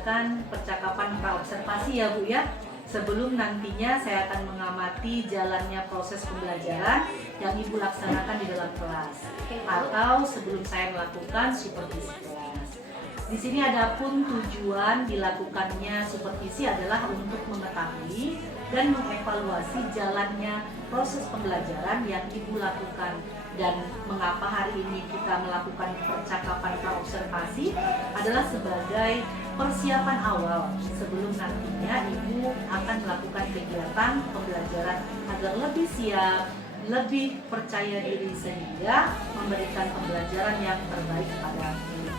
mengadakan percakapan praobservasi ya Bu ya. Sebelum nantinya saya akan mengamati jalannya proses pembelajaran yang Ibu laksanakan di dalam kelas. Atau sebelum saya melakukan supervisi kelas. Di sini adapun tujuan dilakukannya supervisi adalah untuk mengetahui dan mengevaluasi jalannya proses pembelajaran yang Ibu lakukan. Dan mengapa hari ini kita melakukan percakapan praobservasi adalah sebagai persiapan awal sebelum nantinya Ibu akan melakukan kegiatan pembelajaran agar lebih siap, lebih percaya diri sehingga memberikan pembelajaran yang terbaik kepada murid.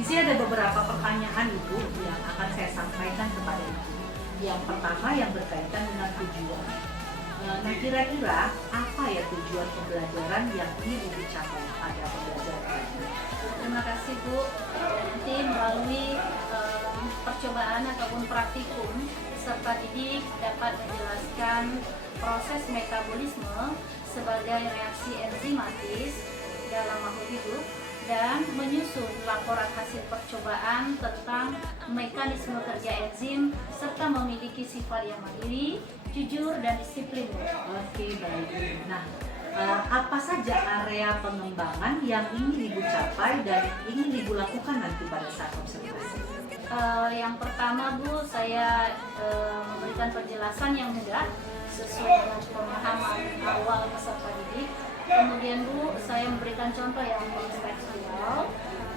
Di sini ada beberapa pertanyaan Ibu yang akan saya sampaikan kepada Ibu. Yang pertama yang berkaitan dengan tujuan. Nah, kira-kira apa ya tujuan pembelajaran yang ingin Ibu capai pada pembelajaran ini? Terima kasih Bu. Nanti melalui percobaan ataupun praktikum peserta didik dapat menjelaskan proses metabolisme sebagai reaksi enzimatis dalam makhluk hidup dan menyusun laporan hasil percobaan tentang mekanisme kerja enzim serta memiliki sifat yang mandiri, jujur, dan disiplin. Oke, baik. Nah, apa saja area pengembangan yang ingin Ibu capai dan ingin Ibu lakukan nanti pada saat observasi? Yang pertama Bu, saya memberikan penjelasan yang mudah sesuai dengan pemahaman awal peserta didik. Kemudian Bu, saya memberikan contoh yang kontekstual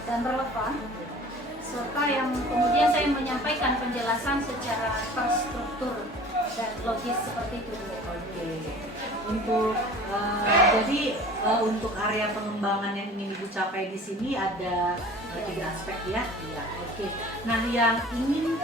dan relevan, serta yang kemudian saya menyampaikan penjelasan secara terstruktur dan logis seperti itu Bu. Oke. Untuk area pengembangan yang ingin Ibu capai di sini ada 3 aspek ya. Iya. Oke. Nah, yang ingin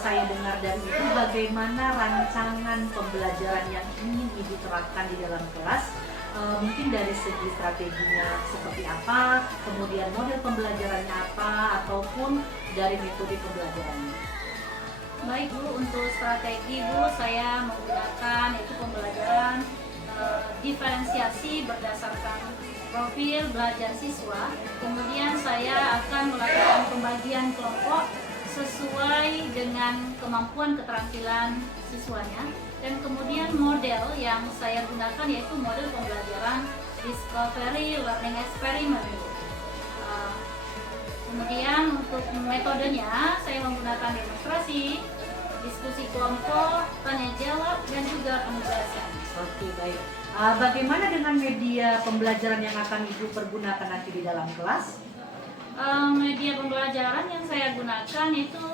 saya dengar dari Ibu bagaimana rancangan pembelajaran yang ingin Ibu terapkan di dalam kelas. Mungkin dari segi strateginya seperti apa, kemudian model pembelajarannya apa, ataupun dari metode pembelajarannya. Baik Bu, untuk strategi Bu, saya menggunakan itu pembelajaran diferensiasi berdasarkan profil belajar siswa. Kemudian saya akan melakukan pembagian kelompok sesuai dengan kemampuan keterampilan siswanya. Dan kemudian model yang saya gunakan yaitu model pembelajaran Discovery Learning Experiment. Kemudian untuk metodenya saya menggunakan demonstrasi, diskusi kelompok, tanya jawab, dan juga penugasan. Oke, baik. Bagaimana dengan media pembelajaran yang akan Ibu pergunakan nanti di dalam kelas? Media pembelajaran yang saya gunakan itu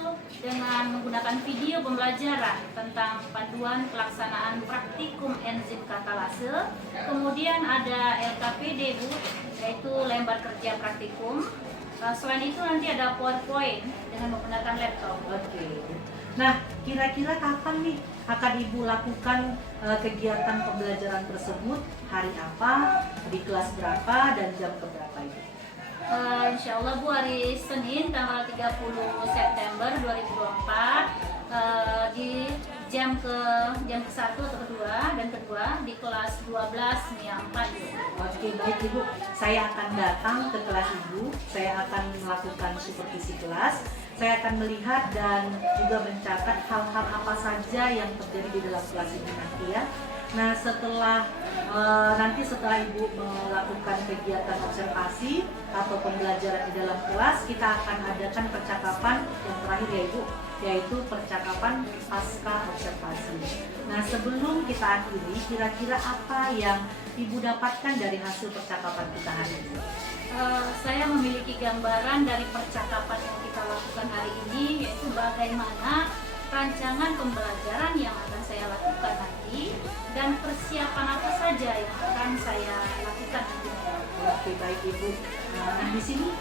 dengan menggunakan video pembelajaran tentang panduan pelaksanaan praktikum enzim katalase. Kemudian ada LKPD Bu, yaitu lembar kerja praktikum. Selain itu nanti ada PowerPoint dengan menggunakan laptop. Oke. Nah, kira-kira kapan nih akan Ibu lakukan kegiatan pembelajaran tersebut? Hari apa, di kelas berapa, dan jam keberapa itu? Insya Allah Bu, hari Senin tanggal 30 September 2024 di jam ke-1 atau kedua dan kedua di kelas 12 MIA 4. Oke, baik Ibu. Saya akan datang ke kelas Ibu. Saya akan melakukan supervisi kelas. Saya akan melihat dan juga mencatat hal-hal apa saja yang terjadi di dalam kelas ini nanti ya. Nah, setelah Ibu melakukan kegiatan observasi atau pembelajaran di dalam kelas, kita akan adakan percakapan yang terakhir ya Ibu, yaitu percakapan pasca observasi. Nah, sebelum kita akhiri, kira-kira apa yang Ibu dapatkan dari hasil percakapan kita hari ini? Saya memiliki gambaran dari percakapan yang kita lakukan hari ini, yaitu bagaimana rancangan pembelajaran yang akan saya lakukan nanti dan persiapan apa saja yang akan saya lakukan nanti. Oke, baik Ibu. Nah, di sini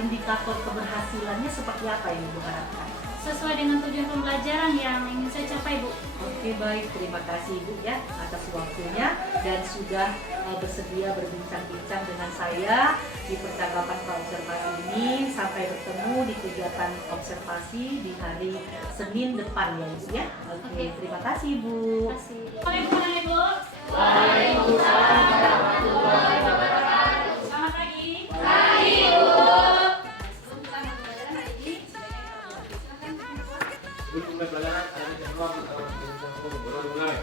indikator keberhasilannya seperti apa yang Ibu harapkan? Sesuai dengan tujuan pembelajaran yang ingin saya capai Bu. Oke, baik. Terima kasih Ibu ya atas waktunya dan sudah bersedia berbincang-bincang dengan saya di percakapan praobservasi ini. Sampai bertemu di kegiatan observasi di hari Senin depan ya Ibu ya. Oke, terima kasih Ibu. Terima kasih. Waalaikumsalam Ibu. Waalaikumsalam warahmatullahi wabarakatuh. Selamat pagi. Pagi Ibu. Sebelum kita pembelajaran hari ini, sebaiknya kita Sebelum mulai pelajaran, ada yang jawab baru mulai.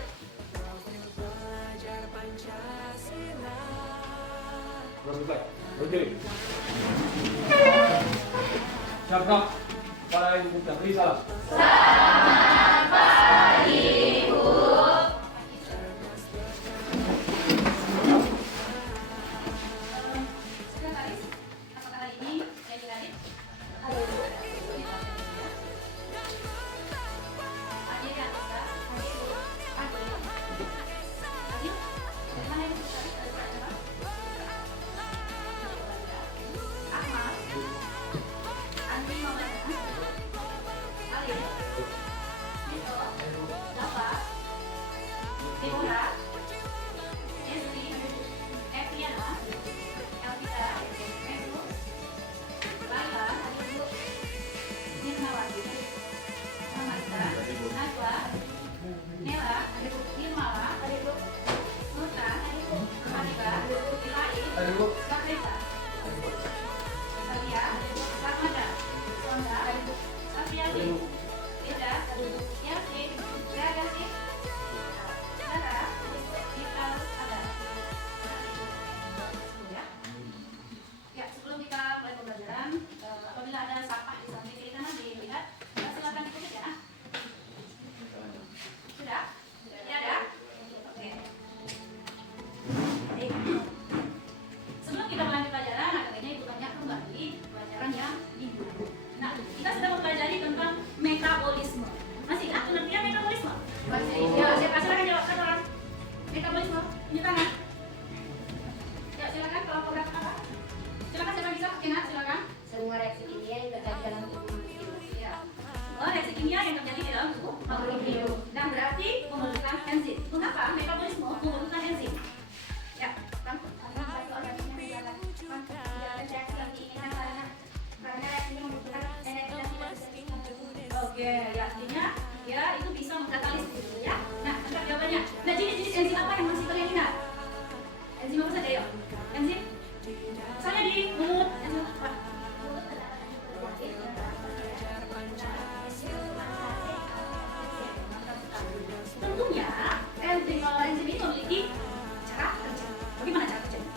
Mulai. Oke. Siap kak? Para ibu dan beri salam. Sekretaris, apakah hari ini saya dilantik? Halo. Adil ya, Bisa? Adil. Adil. Adil? Dari mana ini sekretaris? Dari mana? Ahmad. Andi Maulana. Alif. Dito. Dava. Deborah. Esri. Eviana. Elvita, Meru, Laila, Nirmawati, Mamarita, Najwa, Nela, Nirmala, Sultan, Hanifa, Ilahi, Sakrita, Salia, Rahmada, Sonda, Safiati, Ida, Yasin, Ragasi, Dara, Dita, Ada. Ya, sebelum kita mulai pembelajaran, apabila ada sampah di samping kiri kanan dilihat, silakan ditulis ya. Sudah? Ya ada? Oke. Sebelum kita melanjut pelajaran, akhirnya Ibu tanya kembali pelajaran yang minggu. Nah, kita sedang mempelajari tentang metabolisme. Masih ingat pengertian metabolisme? Masih. Ya, silakan jawab satu orang. Metabolisme, tunjuk tangan. Ya, silakan kalau program apa? Silakan siapa bisa ingat, silakan. Semua reaksi kimia yang terjadi dalam tubuh makhluk hidup. Ya. Semua reaksi kimia yang terjadi di dalam tubuh makhluk hidup dan berarti memerlukan enzim. Mengapa metabolisme memerlukan enzim? Ya, Bang. Bagi organisme berjalan reaksi yang diinginkan karena reaksinya membutuhkan energi dan tidak bisa dilakukan. Oke, ya artinya ya itu bisa mengkatalisis ya. Nah, lengkap jawabannya. Nah, jenis-jenis enzim apa yang masih kalian ingat? Enzim apa saja ya? Enzim? Misalnya di mulut, enzim apa? Tentunya enzim ini memiliki cara kerja. Bagaimana cara kerjanya?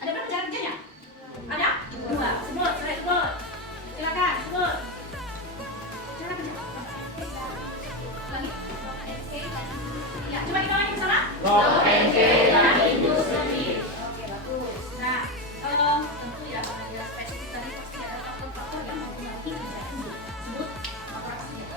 Ada berapa cara kerjanya? Ada? Dua. Sebut, sebut. Silakan, sebut. Cara kerja. Lagi. Ya, coba kita lagi bersama. Dan industri. Oke, bagus. Nah, kalau tentu ya karena dia spesifik tadi pasti ada faktor-faktor yang mempengaruhi kerja enzim. Sebut faktor apa saja?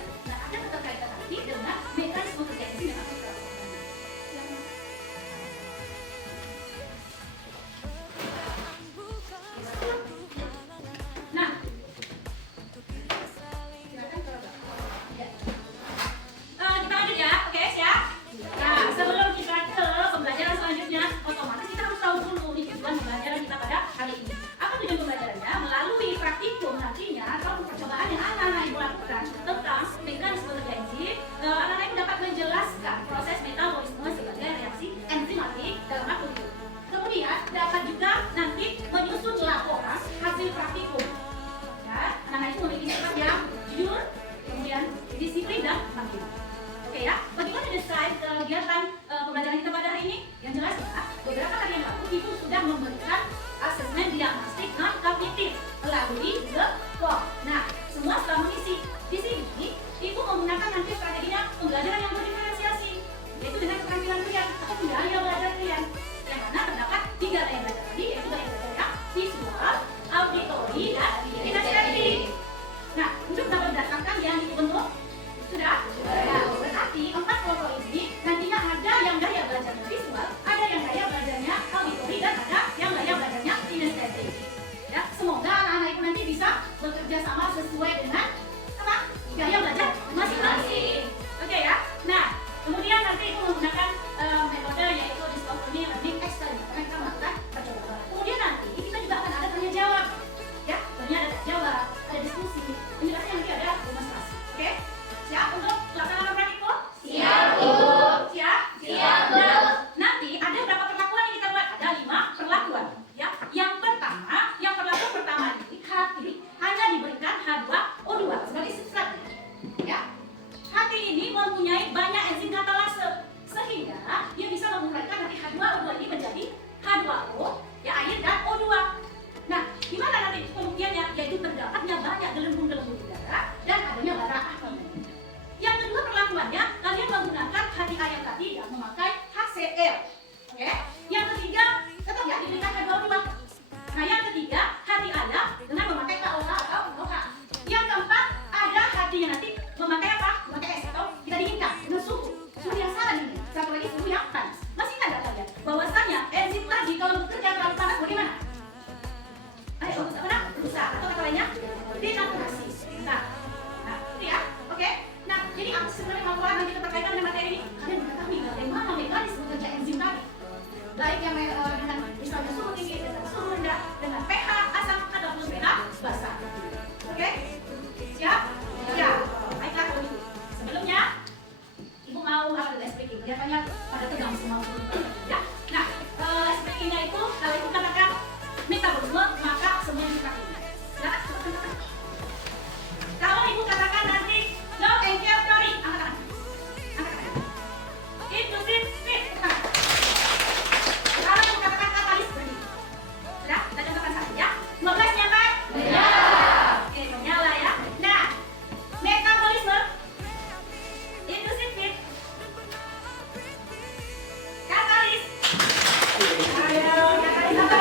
Nah, ada keterkaitan nanti dengan mekanisme kerja enzim yang akan kita lakukan. Nah, silakan kalau ya. Kita lanjut ya, oke siap? Nah, sebelum kita ke pembelajaran selanjutnya, otomatis kita harus tahu dulu nih tujuan pembelajaran kita pada hari ini. Apa tujuan pembelajarannya? Melalui praktikum nantinya atau percobaan yang anak-anak ibu lakukan tentang mekanisme kerja enzim, anak-anak ibu dapat menjelaskan proses metabolisme sebagai reaksi enzimatik dalam makhluk hidup. Kemudian dapat juga nanti menyusun laporan hasil praktikum. Ya, anak-anak itu memiliki sifat yang jujur, kemudian disiplin dan mandiri. Oke ya, bagaimana desain kegiatan pembelajaran kita pada hari ini? Yang jelas ya, beberapa hari yang lalu Ibu sudah memberikan asesmen diagnostik non kognitif melalui The Walk. Nah, semua setelah mengisi. Di sini, Ibu menggunakan nanti strateginya pembelajaran yang berdiferensiasi, yaitu dengan keterampilan kalian atau daya belajar kalian. Yang mana terdapat 3 daya belajar tadi, yaitu daya belajar yang visual, auditori, dan kinestetik. Nah, untuk dapat berdasarkan yang Ibu bentuk, sudah? Nah, berarti 4 kelompok ini nantinya ada yang daya belajar visual, ada yang Oke. Yang ketiga, tetap ya diberikan H2O2. Nah, yang ketiga, hati Anda dengan memakai KOH atau OH. Yang keempat, ada hatinya nanti memakai apa? Memakai es atau kita dinginkan dengan suhu yang salah ini. Satu lagi suhu yang panas. Masih ingat nggak kalian? Bahwasannya enzim tadi kalau bekerja terlalu panas bagaimana? Ayo, berusaha atau kata lainnya denaturasi. Nah, itu ya, oke. Nah, jadi apa sebenarnya manfaat yang kita terkaitkan dengan materi ini? Kalian mengetahui bagaimana mekanisme bekerja enzim tadi, baik yang dengan misalnya suhu tinggi, dengan suhu rendah, dengan pH asam ataupun pH basa. Oke, siap? Ya, baiklah kalau gitu. Sebelumnya, ibu mau apa dulu explaining? Kelihatannya pada tegang semua. Ya, nah, explainingnya itu kalau ibu katakan metabolisme, maka semua dipakai. Ya, silakan. Kalau ibu katakan nanti low and care theory, angkat tangan. Inductive speed, angkat tangan. Kalau ibu katakan katalis berdiri. Sudah, kita contohkan satu ya. 15 nyala? Ya. Oke, menyala ya. Nah, metabolisme, inductive speed, katalis. Ayo, katalis apa?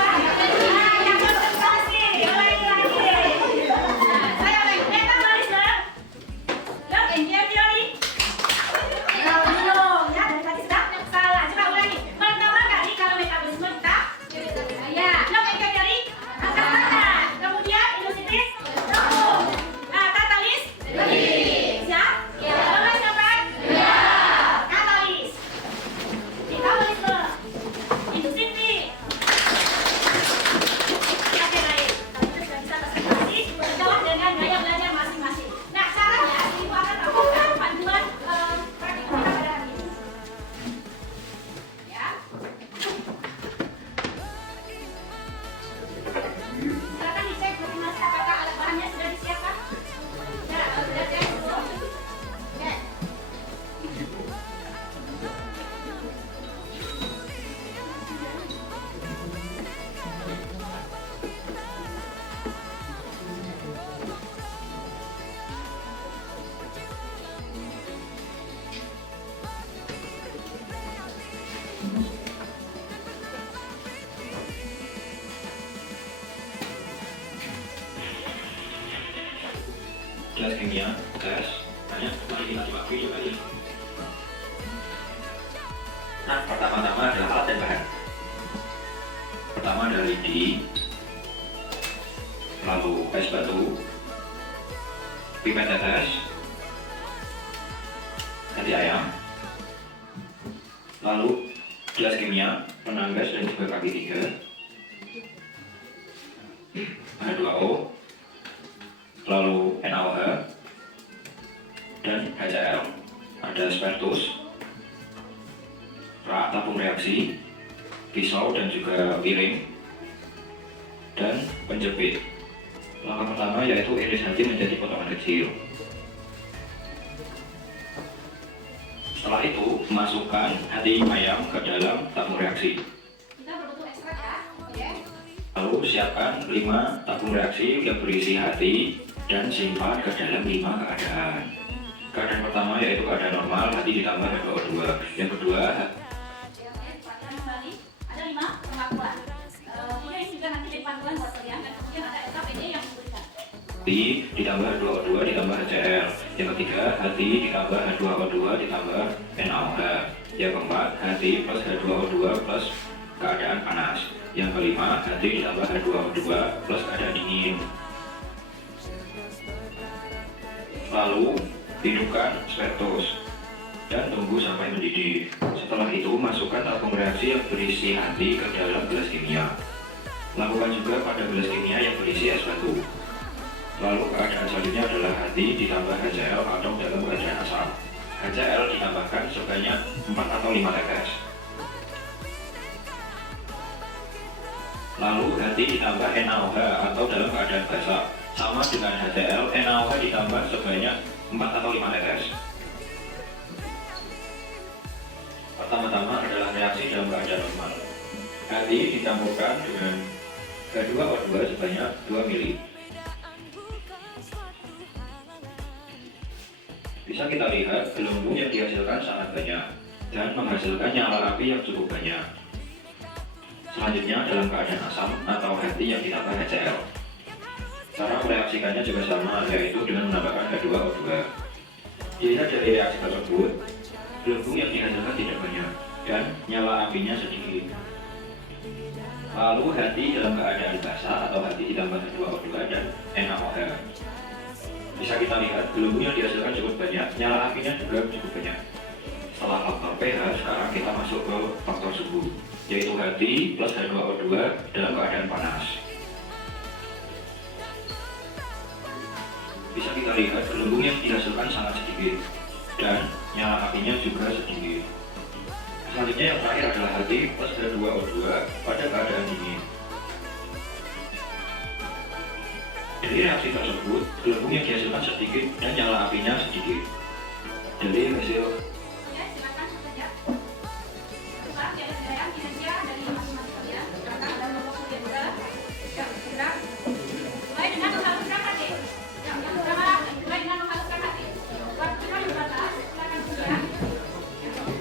Yang konsentrasi. Ulangi lagi. Saya ulangi. Metabolisme, low and care theory. Belum ya, dari tadi sudah salah. Coba ulangi. Pertama kali kalau metabolisme kita ya, low and care theory, angkat tangan. Kemudian inductive, katalis, siap? Mulai sampai? Katalis, metabolisme, inductive. Oke, baik. Kalau kita sudah bisa presentasi, berjawab dengan gaya belajar masing-masing. Nah, caranya ibu akan lakukan panduan praktikum kita pada hari ini. Ya. Silakan dicek masing-masing apakah alat bahannya sudah disiapkan. Ya, kalau sudah cek dulu. Cek. Kelas kimia, tes, banyak, mari kita simak video kali ini. Nah, pertama-tama adalah alat dan bahan. Pertama ada lidi, lalu es batu, pipet tetes, hati ayam, lalu gelas kimia, penanggas dan juga kaki 3, H2O, lalu NaOH dan HCl, ada spiritus, rak tabung reaksi, pisau dan juga piring, dan penjepit. Langkah pertama yaitu iris hati menjadi potongan kecil. Setelah itu masukkan hati ayam ke dalam tabung reaksi. Kita berbentuk ekstrak ya. Oke. Lalu siapkan 5 tabung reaksi yang berisi hati dan simpan ke dalam 5 keadaan. Keadaan pertama yaitu keadaan normal, hati ditambah H2O2. Yang kedua, Oke, perhatikan kembali. Ada 5 pengakuan. Ini juga nanti jadi panduan buat kalian dan kemudian ada LKPD yang diberikan. hati ditambah H2O2 ditambah HCl. Yang ketiga, hati ditambah H2O2 ditambah NaOH. Yang keempat, hati plus H2O2 plus keadaan panas. Yang kelima, hati ditambah H2O2 plus keadaan dingin. Lalu hidupkan spiritus dan tunggu sampai mendidih. Setelah itu masukkan tabung reaksi yang berisi hati ke dalam gelas kimia. Lakukan juga pada gelas kimia yang berisi es batu. Lalu keadaan selanjutnya adalah hati ditambah HCl atau dalam keadaan asam. HCl ditambahkan sebanyak 4 atau 5 tetes. Lalu hati ditambah NaOH atau dalam keadaan basah. Sama dengan HCl, NaOH ditambah sebanyak 4 atau 5 tetes. Pertama-tama adalah reaksi dalam keadaan normal. Hati dicampurkan dengan H2O2 sebanyak 2 mili. Bisa kita lihat gelembung yang dihasilkan sangat banyak dan menghasilkan nyala api yang cukup banyak. Selanjutnya dalam keadaan asam atau healthy yang ditambah HCl. Cara mereaksikannya juga sama, yaitu dengan menambahkan H2O2. Dilihat dari reaksi tersebut, gelembung yang dihasilkan tidak banyak dan nyala apinya sedikit. Lalu hati dalam keadaan basah atau hati ditambah H2O2 dan NaOH. Bisa kita lihat gelembung yang dihasilkan cukup banyak, nyala apinya juga cukup banyak. Setelah faktor pH, sekarang kita masuk ke faktor suhu, yaitu hati plus H2O2 dalam keadaan panas. Bisa kita lihat gelembung yang dihasilkan sangat sedikit dan nyala apinya juga sedikit. Selanjutnya yang terakhir adalah hati plus H2O2 pada keadaan dingin. Dari reaksi tersebut, gelembung yang dihasilkan sedikit dan nyala apinya sedikit. Dari hasil Ya, silakan bekerja. Coba kira-kira kinerja dari masing-masing kalian. Silakan ada nomor kuliah juga. Ya, gerak. Mulai dengan menghaluskan hati. Yang pertama, mulai dengan menghaluskan hati. Waktunya dibatas, silakan kerja.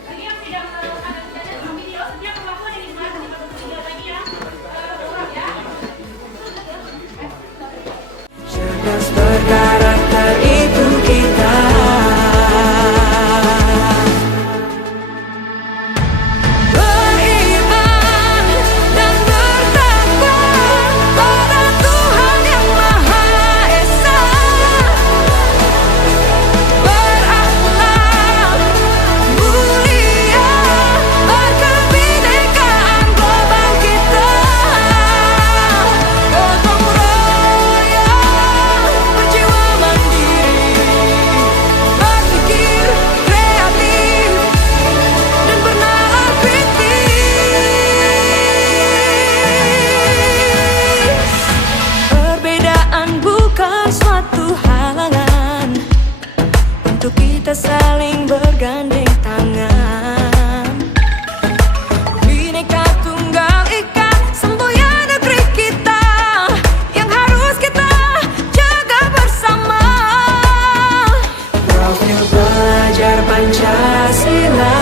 Bagi yang tidak ada kerjanya dalam video, setiap kemampuan yang dibuat video lagi ya. Kurang ya. Cerdas berkarakter itu kita. Beriman dan bertakwa pada Tuhan yang Maha Esa. Berakhlak mulia, berkebinekaan global kita. Gotong royong, berjiwa mandiri, berpikir kreatif dan bernalar kritis. Perbedaan bukan suatu halangan untuk kita saling bergandeng tangan. Bineka Tunggal Ika, semboyan negeri kita yang harus kita jaga bersama. Profil pelajar Pancasila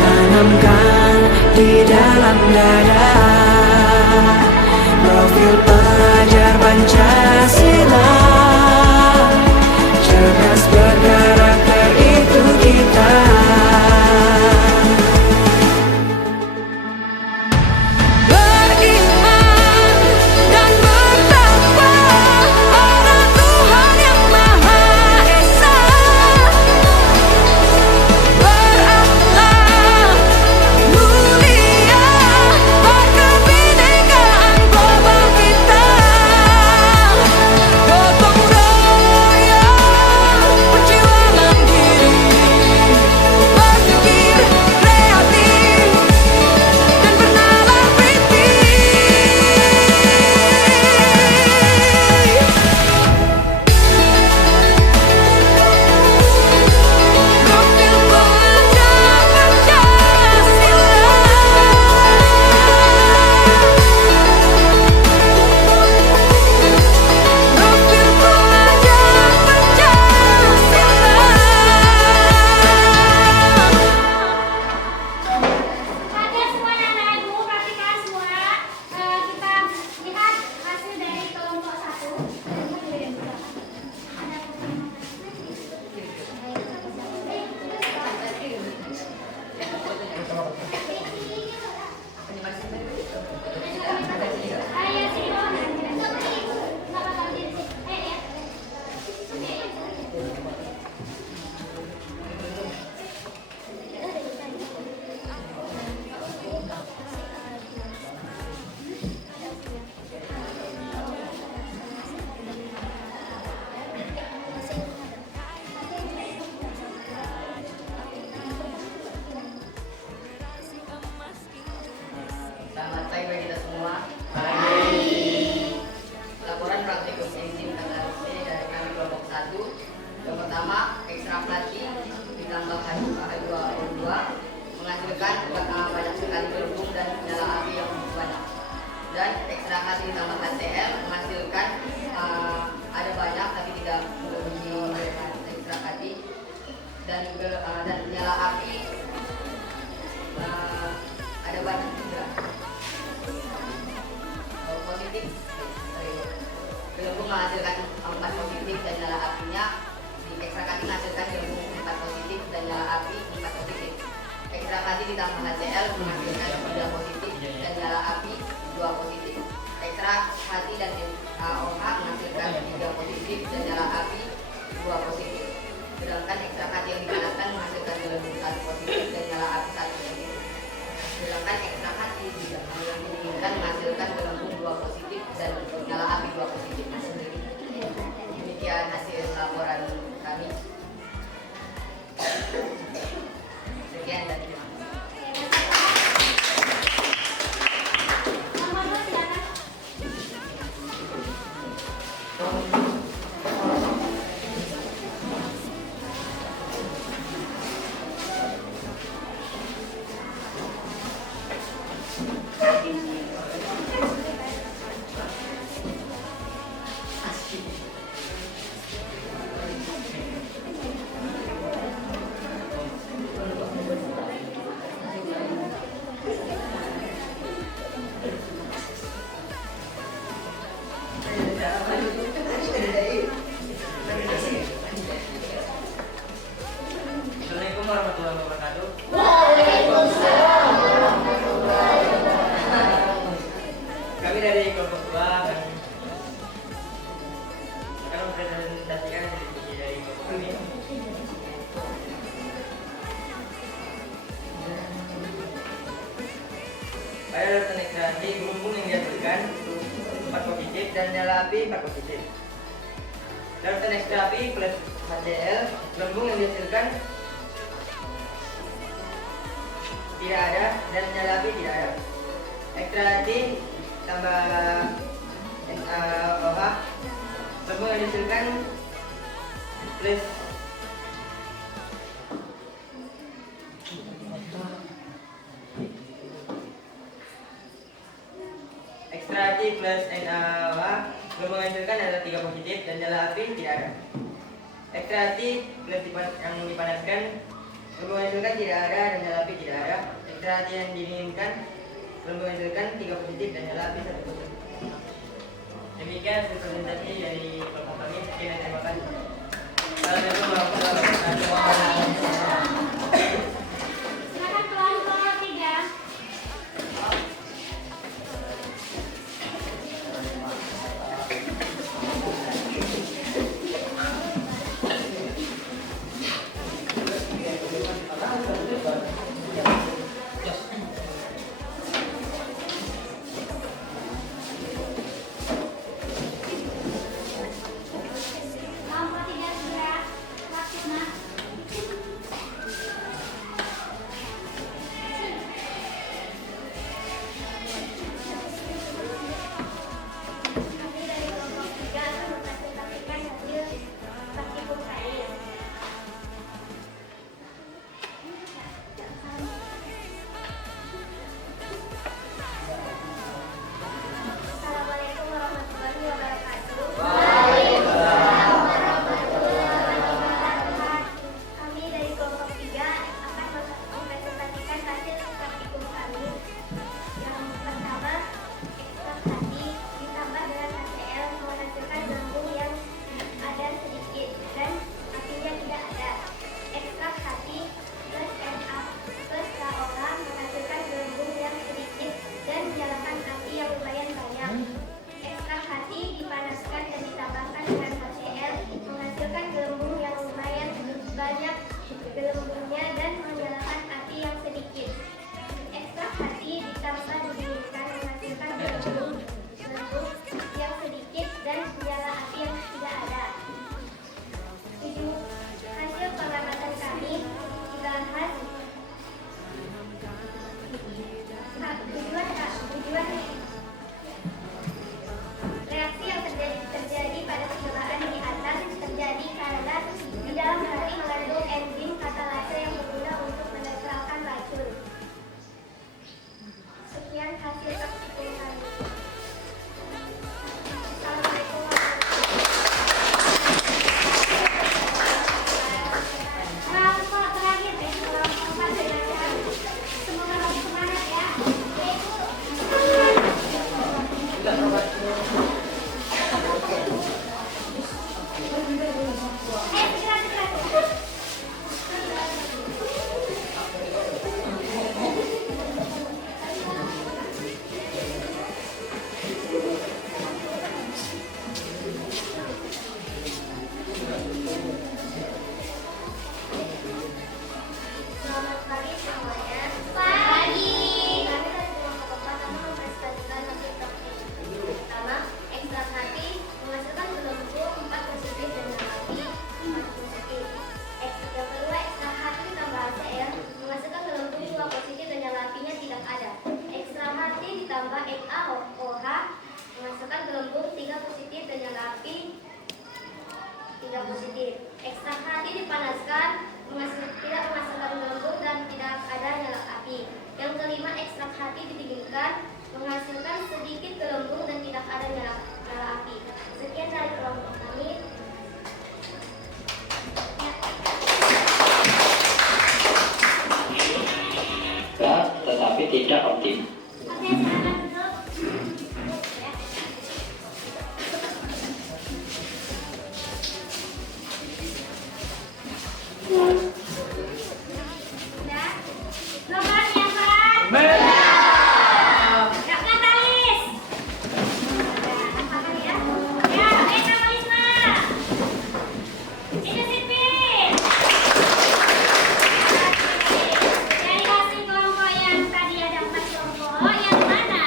tanamkan di dalam dada. Profil pelajar Pancasila, cerdas berkarakter itu kita. Beriman dan bertakwa pada Tuhan yang Maha Esa. Berakhlak mulia, berkebinekaan global kita. Sedangkan ekstra hati diinginkan menghasilkan gelembung 2 positif dan nyala api 2 positif. Demikian hasil laporan kami. Sekian dan terima kasih. Nomor 2 silakan. Assalamualaikum warahmatullahi wabarakatuh. Kami dari kelompok 2 akan mempresentasikan visi dari kelompok kami. Pada larutan ekstraksi, gelembung yang dihasilkan 4 positif dan nyala api 4 positif. Larutan ekstra api plus HCl, gelembung yang dihasilkan tidak ada dan nyala api tidak ada. Ekstra hati tambah OH, gelembung yang dihasilkan plus ekstra hati plus NaOH, gelembung yang dihasilkan adalah 3 positif dan nyala api tidak ada. Ekstra hati plus yang dipanaskan, gelembung yang dihasilkan tidak ada dan nyala api tidak ada. Ekstra hati yang didinginkan, gelembung yang dihasilkan 3 positif dan nyala api 1 positif. Demikian hasil presentasi dari kelompok kami. Sekian dan terima kasih. Assalamualaikum warahmatullahi wabarakatuh. Silakan kelompok 3. Kelompok 3 segera. Waktu, Mas. tidak positif. Ekstrak hati dipanaskan, tidak menghasilkan gelembung dan tidak ada nyala api. Yang kelima, ekstrak hati didinginkan, menghasilkan sedikit gelembung dan tidak ada nyala api. Sekian dari kelompok kami. Tetapi tidak optimal. Oke, silakan duduk. Udah? Nomor ya, Pak? Kak Natalis. Udah, hafalkan ya. Ya, metabolisme. Indosipin. Dari hasil kelompok yang tadi ada 4 kelompok, yang mana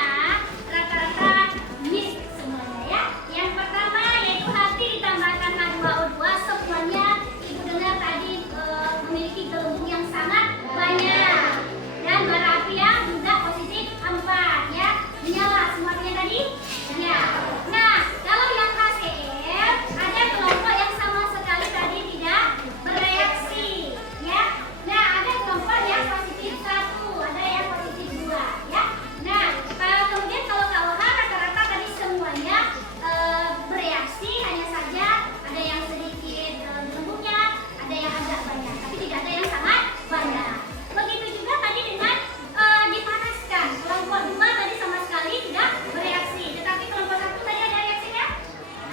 rata-rata mirip semuanya ya. Yang pertama yaitu hati ditambahkan H2O2, semuanya ibu dengar tadi memiliki gelembung yang sangat banyak. Dan bara api yang juga positif 4 ya. Menyala semuanya tadi? Ya. Nah, kalau yang HCl ada kelompok yang sama sekali tadi tidak bereaksi ya. Nah, ada kelompok yang positif 1, ada yang positif 2 ya. Nah, kemudian kalau KOH rata-rata tadi semuanya bereaksi, hanya saja ada yang sedikit gelembungnya, ada yang agak banyak, tapi tidak ada yang sangat banyak. Begitu juga tadi dengan dipanaskan. Kelompok 2 tadi sama sekali tidak bereaksi, tetapi kelompok 1 tadi ada reaksinya?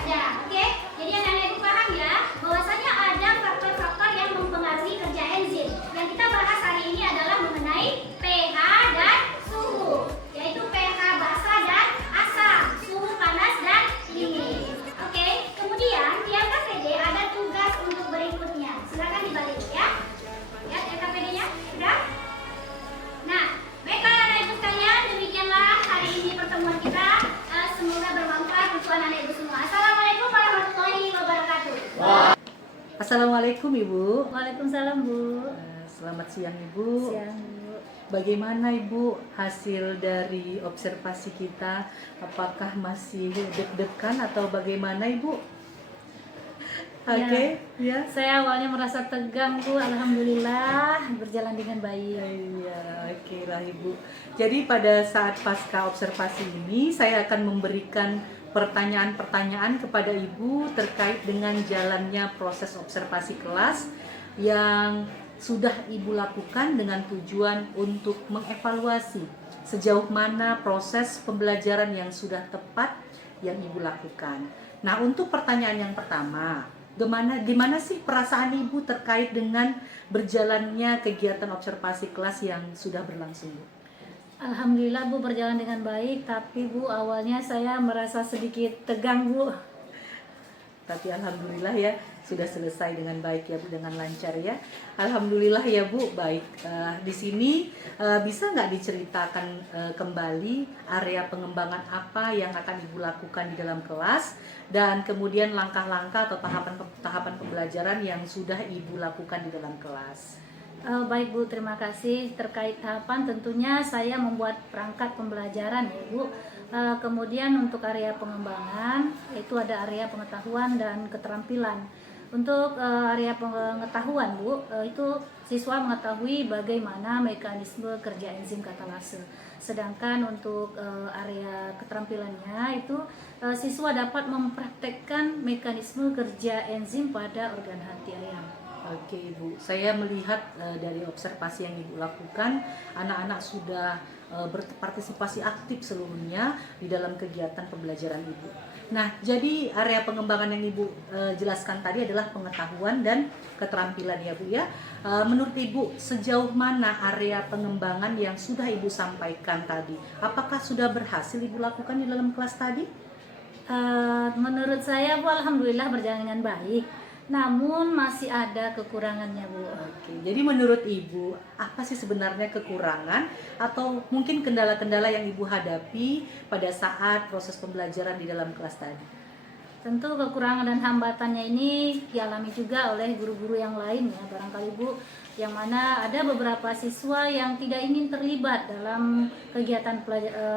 Ada, oke? Jadi anak-anak ibu paham ya, bahwasanya ada faktor-faktor yang mempengaruhi kerja enzim. Yang kita bahas hari ini adalah mengenai pH dan suhu, yaitu pH basah dan asam, suhu panas dan dingin. Oke, kemudian di LKPD ada tugas untuk berikutnya. Silakan dibalik ya. Lihat LKPD-nya, sudah? Nah, baiklah anak ibu sekalian, demikianlah hari ini pertemuan kita. Semoga bermanfaat untuk anak ibu semua. Assalamualaikum warahmatullahi wabarakatuh. Assalamualaikum Ibu. Waalaikumsalam, Bu. Selamat siang Ibu. Siang, Bu. Bagaimana Ibu hasil dari observasi kita? Apakah masih deg-degan atau bagaimana Ibu? Oke, ya. Saya awalnya merasa tegang, Bu. Alhamdulillah berjalan dengan baik. Iya, oke lah Ibu. Jadi pada saat pasca observasi ini saya akan memberikan pertanyaan-pertanyaan kepada Ibu terkait dengan jalannya proses observasi kelas yang sudah Ibu lakukan dengan tujuan untuk mengevaluasi sejauh mana proses pembelajaran yang sudah tepat yang Ibu lakukan. Nah, untuk pertanyaan yang pertama, gimana sih perasaan Ibu terkait dengan berjalannya kegiatan observasi kelas yang sudah berlangsung, Bu? Alhamdulillah, Bu, berjalan dengan baik, tapi Bu awalnya saya merasa sedikit tegang, Bu. Tapi alhamdulillah ya sudah selesai dengan baik ya Bu, dengan lancar ya. Alhamdulillah ya Bu, baik. Di sini bisa nggak diceritakan kembali area pengembangan apa yang akan Ibu lakukan di dalam kelas dan kemudian langkah-langkah atau tahapan pembelajaran yang sudah Ibu lakukan di dalam kelas? Baik, Bu, terima kasih. Terkait tahapan tentunya saya membuat perangkat pembelajaran ya, Bu. Kemudian untuk area pengembangan itu ada area pengetahuan dan keterampilan. Untuk area pengetahuan, Bu, itu siswa mengetahui bagaimana mekanisme kerja enzim katalase. Sedangkan untuk area keterampilannya itu siswa dapat mempraktekkan mekanisme kerja enzim pada organ hati ayam. Oke Ibu, saya melihat dari observasi yang Ibu lakukan, anak-anak sudah berpartisipasi aktif seluruhnya di dalam kegiatan pembelajaran Ibu. Nah, jadi area pengembangan yang Ibu jelaskan tadi adalah pengetahuan dan keterampilan ya Bu ya. Menurut Ibu, sejauh mana area pengembangan yang sudah Ibu sampaikan tadi? Apakah sudah berhasil Ibu lakukan di dalam kelas tadi? Menurut saya, Bu, alhamdulillah berjalan dengan baik. Namun masih ada kekurangannya, Bu. Oke, jadi menurut Ibu, apa sih sebenarnya kekurangan atau mungkin kendala-kendala yang Ibu hadapi pada saat proses pembelajaran di dalam kelas tadi? Tentu kekurangan dan hambatannya ini dialami juga oleh guru-guru yang lain ya, barangkali Bu, yang mana ada beberapa siswa yang tidak ingin terlibat dalam kegiatan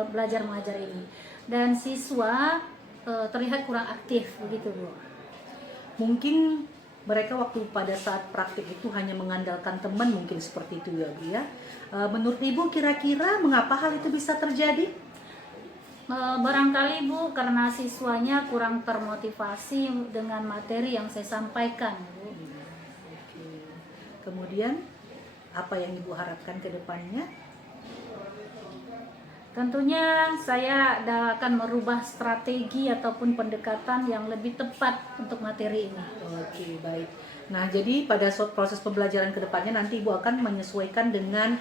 belajar mengajar ini. Dan siswa terlihat kurang aktif begitu, Bu. mungkin mereka waktu pada saat praktik itu hanya mengandalkan teman, mungkin seperti itu ya Bu ya. Menurut Ibu kira-kira mengapa hal itu bisa terjadi? Barangkali Bu, karena siswanya kurang termotivasi dengan materi yang saya sampaikan Bu. Oke. Kemudian apa yang Ibu harapkan ke depannya? Tentunya saya akan merubah strategi ataupun pendekatan yang lebih tepat untuk materi ini. Oke, baik. Nah, jadi pada proses pembelajaran ke depannya nanti Ibu akan menyesuaikan dengan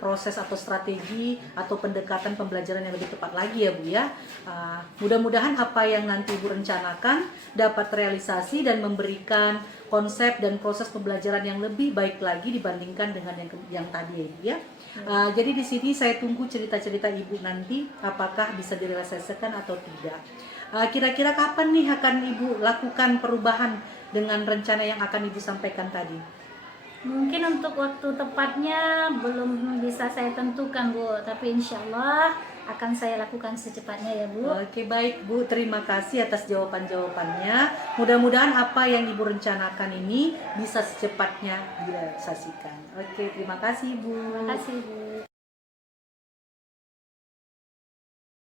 proses atau strategi atau pendekatan pembelajaran yang lebih tepat lagi ya Bu ya. Mudah-mudahan apa yang nanti Ibu rencanakan dapat realisasi dan memberikan konsep dan proses pembelajaran yang lebih baik lagi dibandingkan dengan yang tadi ya Bu ya. Jadi di sini saya tunggu cerita-cerita Ibu nanti apakah bisa direalisasikan atau tidak. Kira-kira kapan nih akan Ibu lakukan perubahan dengan rencana yang akan Ibu sampaikan tadi? Mungkin untuk waktu tepatnya belum bisa saya tentukan Bu, tapi insya Allah akan saya lakukan secepatnya ya Bu. Oke, baik Bu, terima kasih atas jawaban-jawabannya. Mudah-mudahan apa yang Ibu rencanakan ini bisa secepatnya direalisasikan. Oke, terima kasih Bu. Terima kasih Bu.